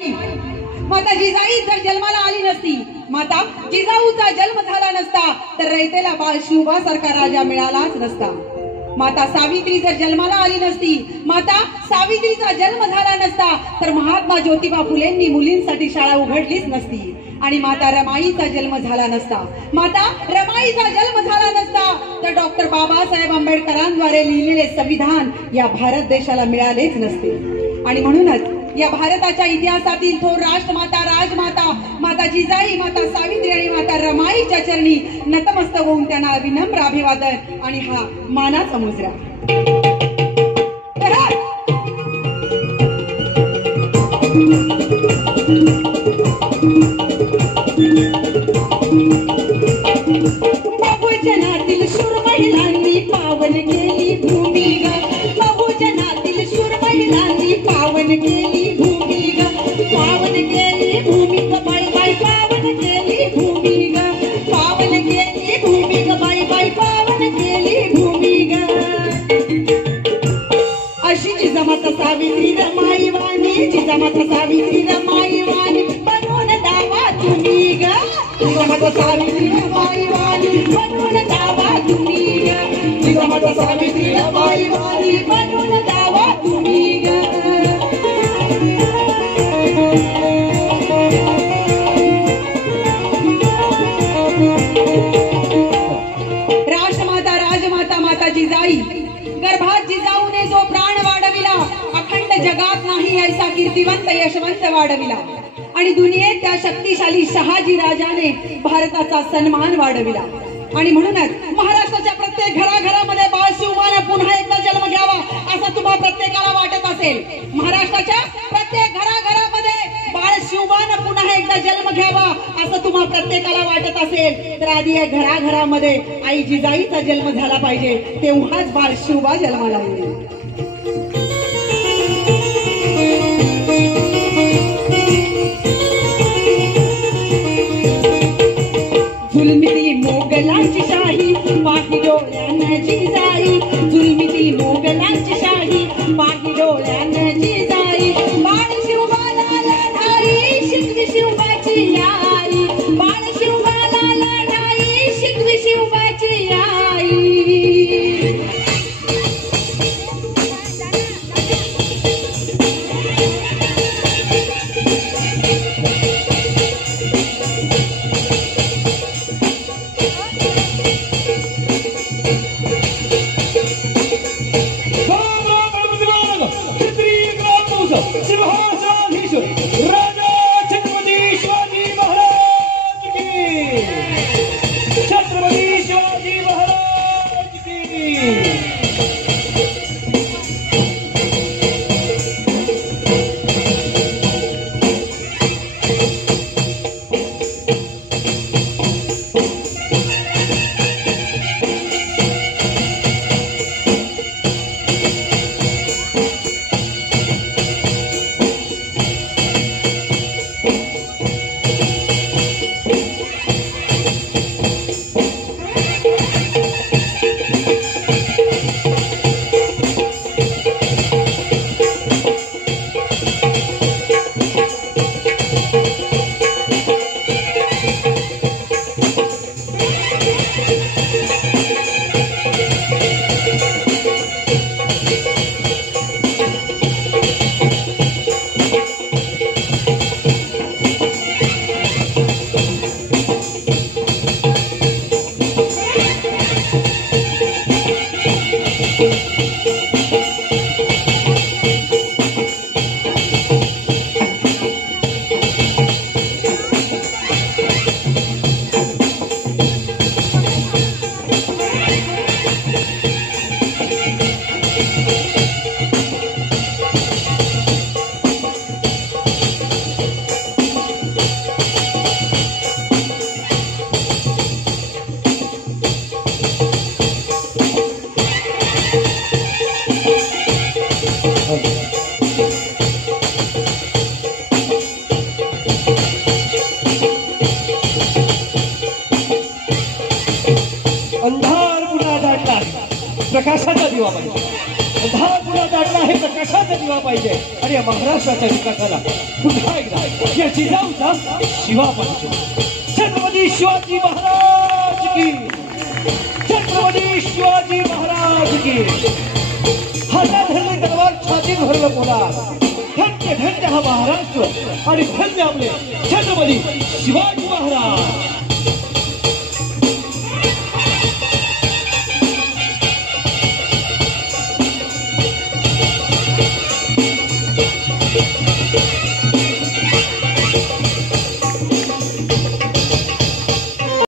माता जिजाई जर जन्माला आली नसती, माता जिजाऊचा जन्म झाला नसता, तर रयतेला बाळ शिवबासारखा राजा मिळालाच नसता. माता सावित्री जर जन्माला आली नसती, माता सावित्रीचा जन्म झाला नसता, तर महात्मा ज्योतिबा फुलेंनी मुलींसाठी शाळा उघडलीच नसती. आणि माता रमाईचा जन्म झाला नसता, माता रमाईचा जन्म झाला नसता, तर डॉक्टर बाबासाहेब आंबेडकरांद्वारे लिहिलेले संविधान या भारत देशाला मिळालेच नसते. आणि म्हणूनच या भारताच्या इतिहासातील थोर राष्ट्रमाता, राजमाता, माता जिजाई, माता सावित्री आणि माता रमाईच्या चरणी नतमस्तक होऊन त्यांना विनम्र अभिवादन आणि हा मानाचा मुजरा. बहुजनातील शूर महिलांनी पावन केली भूमी ग, बहुजनातील शूर महिलांनी पावन केली भूमी ग, पावन केली भूमी ग बाई बाई, पावन केली भूमी ग, पावन केली भूमी ग बाई बाई, पावन केली भूमी ग. अशी जिजामाता सावित्री रमाई वाणी, जिजामाता सावित्री रमाई वाणी बनवून दावा तुम्ही ग, जिजामाता सावित्री रमाई वाणी बनवून दावा तुम्ही ग, जिजामाता सावित्री रमाई वाणी बनवून दावा तुम्ही ग. राष्ट्रमाता, राजमाता, माता जिजाई गर्भात जिजाऊने जो प्राण वाढविला, अखंड जगात नाही ऐसा कीर्तिवंत यशवंत वाढविला. आणि दुनियेत त्या शक्तिशाली शहाजी राजाने भारताचा सन्मान वाढविला. आणि म्हणूनच महाराष्ट्राच्या प्रत्येक घराघरामध्ये बाळ शिवबाने पुन्हा एकदा जन्म घ्यावा असं तुम्हा प्रत्येकाला वाटत असेल. महाराष्ट्राच्या प्रत्येक घराघरामध्ये बाळ शिवबाने पुन्हा एकदा जन्म घ्यावा असं तुम्हा प्रत्येकाला वाटत असेल, तर आधी या घराघरामध्ये आई जिजाईचा जन्म झाला पाहिजे, तेव्हाच बाळ शिवबा जन्माला येईल. जुलमिती मोगलांची शाही पाही डोळ्यानं जिजाई, जुलमिती मोगलांची शाही पाही डोळ्यानं जिजाई. बाळ शिवबाला लढाई शिकवी शिवबाची आई, बाळ शिवबाला लढाई शिकवी शिवबाची आई. प्रकाशाचा दिवा पाहिजे, अंधार पुन्हा दाटला आहे प्रकाशाचा दिवा पाहिजे. आणि या महाराष्ट्राच्या विकासाला पुन्हा एकदा जिजाऊचा शिवा पाहिजे। छत्रपती शिवाजी महाराज की, छत्रपती शिवाजी महाराज की। हातात धरले तलवार, छातीत भरलं पोलाद, धन्य धन्य हा महाराष्ट्र आणि धन्य आपले छत्रपती शिवाजी महाराज।